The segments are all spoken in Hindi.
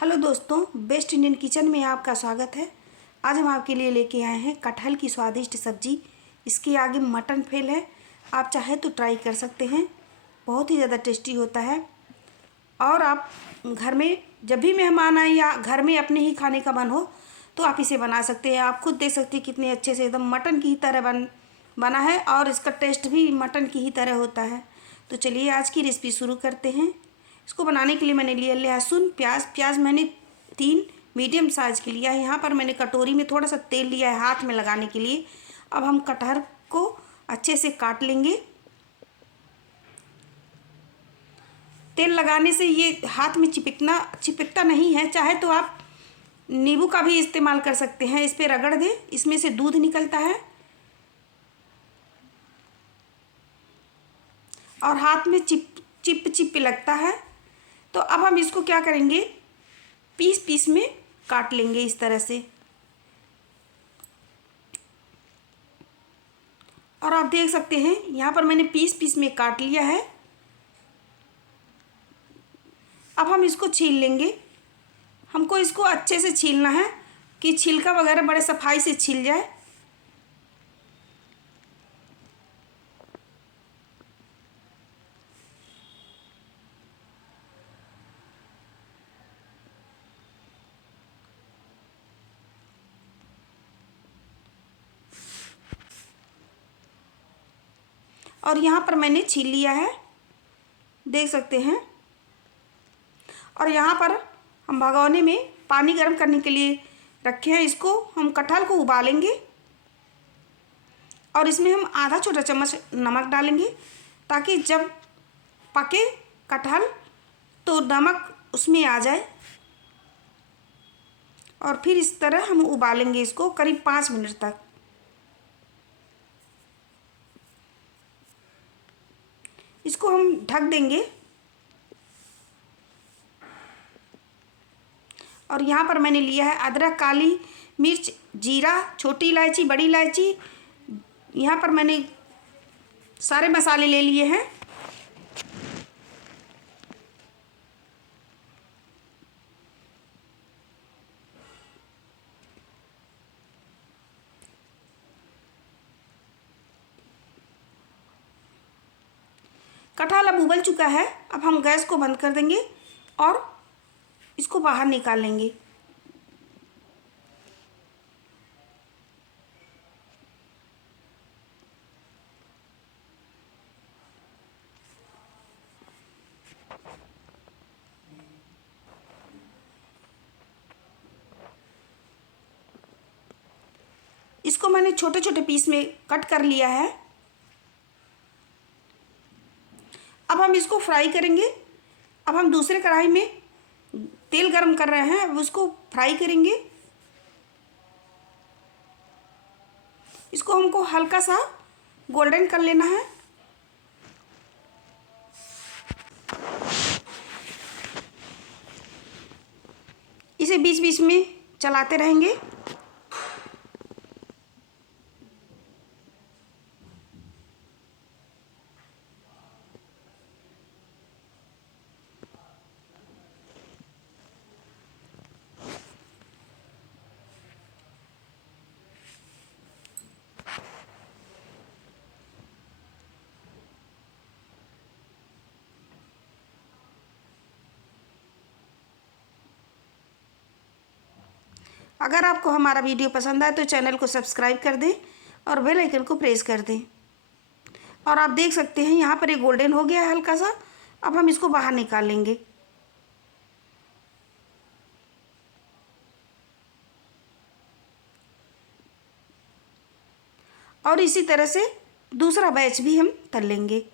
हेलो दोस्तों, बेस्ट इंडियन किचन में आपका स्वागत है। आज हम आपके लिए लेके आए हैं कटहल की स्वादिष्ट सब्जी। इसके आगे मटन फेल है, आप चाहे तो ट्राई कर सकते हैं। बहुत ही ज़्यादा टेस्टी होता है और आप घर में जब भी मेहमान आए या घर में अपने ही खाने का मन हो तो आप इसे बना सकते हैं। आप खुद देख सकते हैं कितने अच्छे से एकदम मटन की ही तरह बना है और इसका टेस्ट भी मटन की ही तरह होता है। तो चलिए आज की रेसिपी शुरू करते हैं। इसको बनाने के लिए मैंने लिया लहसुन, प्याज मैंने 3 मीडियम साइज़ के लिया है। यहाँ पर मैंने कटोरी में थोड़ा सा तेल लिया है हाथ में लगाने के लिए। अब हम कटहल को अच्छे से काट लेंगे। तेल लगाने से ये हाथ में चिपकता नहीं है। चाहे तो आप नींबू का भी इस्तेमाल कर सकते हैं, इस पर रगड़ दें, इसमें से दूध निकलता है और हाथ में चिप लगता है। तो अब हम इसको क्या करेंगे, पीस में काट लेंगे इस तरह से। और आप देख सकते हैं यहाँ पर मैंने पीस में काट लिया है। अब हम इसको छील लेंगे। हमको इसको अच्छे से छीलना है कि छिलका वगैरह बड़े सफाई से छिल जाए। और यहाँ पर मैंने छील लिया है, देख सकते हैं। और यहाँ पर हम भगोने में पानी गर्म करने के लिए रखे हैं। इसको हम कटहल को उबालेंगे और इसमें हम आधा छोटा चम्मच नमक डालेंगे ताकि जब पके कटहल तो नमक उसमें आ जाए। और फिर इस तरह हम उबालेंगे इसको करीब 5 मिनट तक। इसको हम ढक देंगे। और यहाँ पर मैंने लिया है अदरक, काली मिर्च, जीरा, छोटी इलायची, बड़ी इलायची। यहाँ पर मैंने सारे मसाले ले लिए हैं। कटहल अब उबल चुका है। अब हम गैस को बंद कर देंगे और इसको बाहर निकाल लेंगे। इसको मैंने छोटे छोटे पीस में कट कर लिया है। अब हम इसको फ्राई करेंगे। अब हम दूसरे कढ़ाई में तेल गरम कर रहे हैं, अब उसको फ्राई करेंगे। इसको हमको हल्का सा गोल्डन कर लेना है। इसे बीच बीच में चलाते रहेंगे। अगर आपको हमारा वीडियो पसंद आए तो चैनल को सब्सक्राइब कर दें और बेल आइकन को प्रेस कर दें। और आप देख सकते हैं यहाँ पर ये गोल्डन हो गया है हल्का सा। अब हम इसको बाहर निकाल लेंगे। और इसी तरह से दूसरा बैच भी हम तल लेंगे।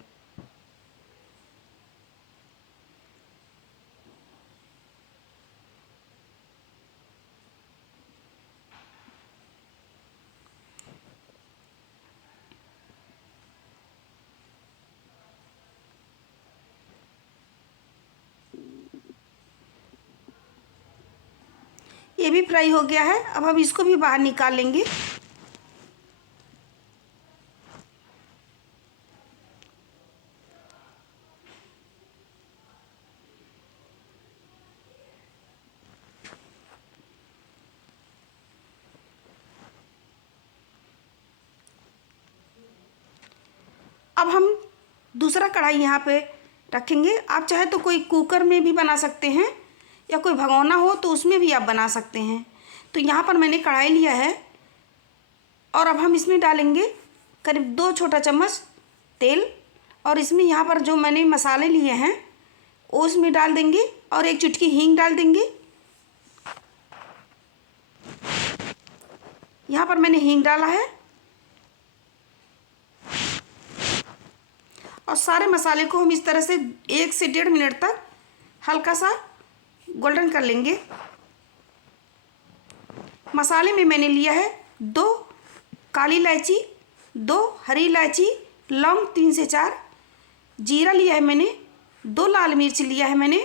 ये भी फ्राई हो गया है। अब हम इसको भी बाहर निकाल लेंगे। अब हम दूसरा कढ़ाई यहाँ पे रखेंगे। आप चाहे तो कोई कुकर में भी बना सकते हैं या कोई भगोना हो तो उसमें भी आप बना सकते हैं। तो यहाँ पर मैंने कढ़ाई लिया है और अब हम इसमें डालेंगे करीब 2 छोटा चम्मच तेल, और इसमें यहाँ पर जो मैंने मसाले लिए हैं वो इसमें डाल देंगे और 1 चुटकी हींग डाल देंगे। यहाँ पर मैंने हींग डाला है और सारे मसाले को हम इस तरह से 1 से 1.5 मिनट तक हल्का सा गोल्डन कर लेंगे। मसाले में मैंने लिया है 2 काली इलायची, 2 हरी इलायची, लौंग 3 से 4, जीरा लिया है मैंने, 2 लाल मिर्च लिया है मैंने,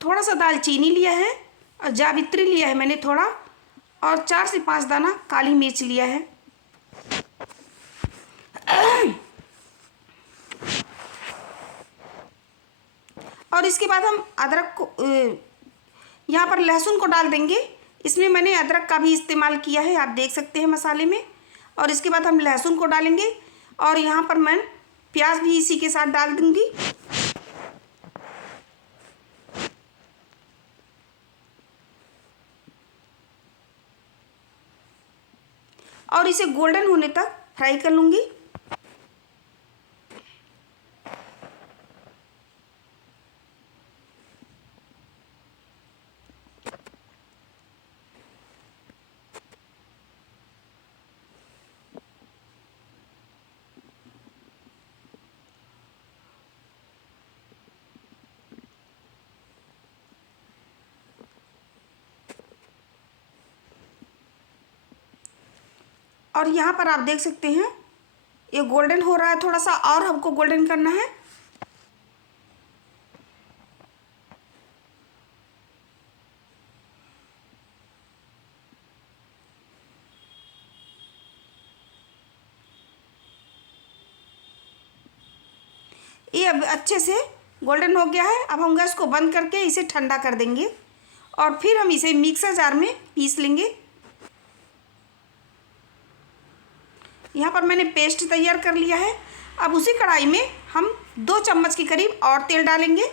थोड़ा सा दालचीनी लिया है और जावित्री लिया है मैंने थोड़ा, और 4 से 5 दाना काली मिर्च लिया है। और इसके बाद हम अदरक को यहाँ पर लहसुन को डाल देंगे। इसमें मैंने अदरक का भी इस्तेमाल किया है, आप देख सकते हैं मसाले में। और इसके बाद हम लहसुन को डालेंगे और यहाँ पर मैं प्याज भी इसी के साथ डाल दूँगी। और इसे गोल्डन होने तक फ्राई कर लूँगी। और यहाँ पर आप देख सकते हैं ये गोल्डन हो रहा है, थोड़ा सा और हमको गोल्डन करना है। ये अब अच्छे से गोल्डन हो गया है। अब हम गैस को बंद करके इसे ठंडा कर देंगे और फिर हम इसे मिक्सर जार में पीस लेंगे। यहाँ पर मैंने पेस्ट तैयार कर लिया है। अब उसी कढ़ाई में हम 2 चम्मच के करीब और तेल डालेंगे।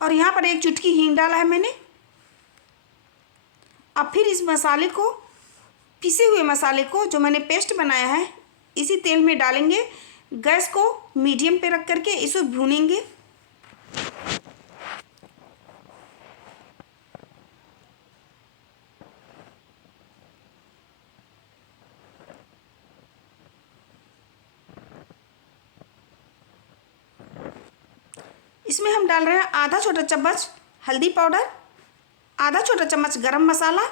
और यहाँ पर 1 चुटकी हींग डाला है मैंने। अब फिर इस मसाले को, पिसे हुए मसाले को जो मैंने पेस्ट बनाया है, इसी तेल में डालेंगे। गैस को मीडियम पे रख करके इसे भूनेंगे। इसमें हम डाल रहे हैं आधा छोटा चम्मच हल्दी पाउडर, आधा छोटा चम्मच गरम मसाला,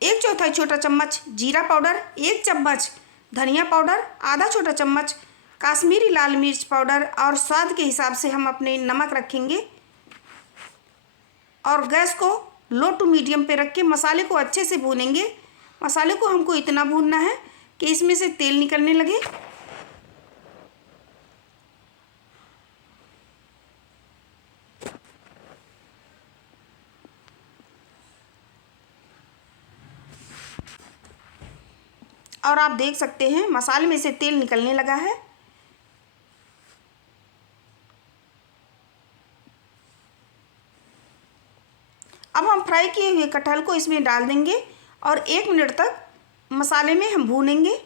1/4 छोटा चम्मच जीरा पाउडर, 1 चम्मच धनिया पाउडर, आधा छोटा चम्मच काश्मीरी लाल मिर्च पाउडर, और स्वाद के हिसाब से हम अपने नमक रखेंगे। और गैस को लो टू मीडियम पे रख के मसाले को अच्छे से भूनेंगे। मसाले को हमको इतना भूनना है कि इसमें से तेल निकलने लगे। और आप देख सकते हैं मसाले में से तेल निकलने लगा है। अब हम फ्राई किए हुए कटहल को इसमें डाल देंगे और 1 मिनट तक मसाले में हम भूनेंगे।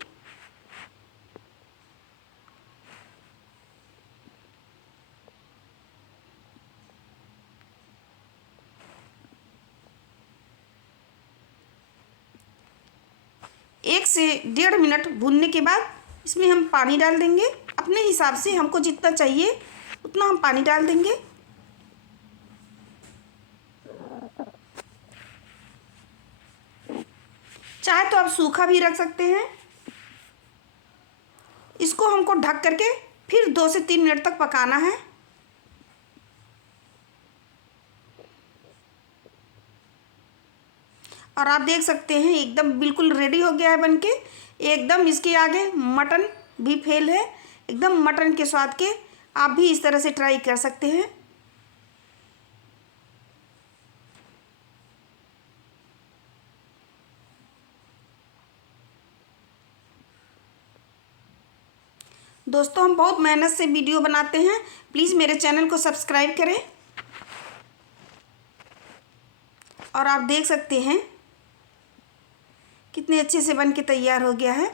एक से 1.5 मिनट भूनने के बाद इसमें हम पानी डाल देंगे। अपने हिसाब से हमको जितना चाहिए उतना हम पानी डाल देंगे। चाहे तो आप सूखा भी रख सकते हैं। इसको हमको ढक करके फिर 2 से 3 मिनट तक पकाना है। और आप देख सकते हैं एकदम बिल्कुल रेडी हो गया है बनके। एकदम इसके आगे मटन भी फेल है, एकदम मटन के स्वाद के। आप भी इस तरह से ट्राई कर सकते हैं। दोस्तों हम बहुत मेहनत से वीडियो बनाते हैं, प्लीज़ मेरे चैनल को सब्सक्राइब करें। और आप देख सकते हैं कितने अच्छे से बन के तैयार हो गया है।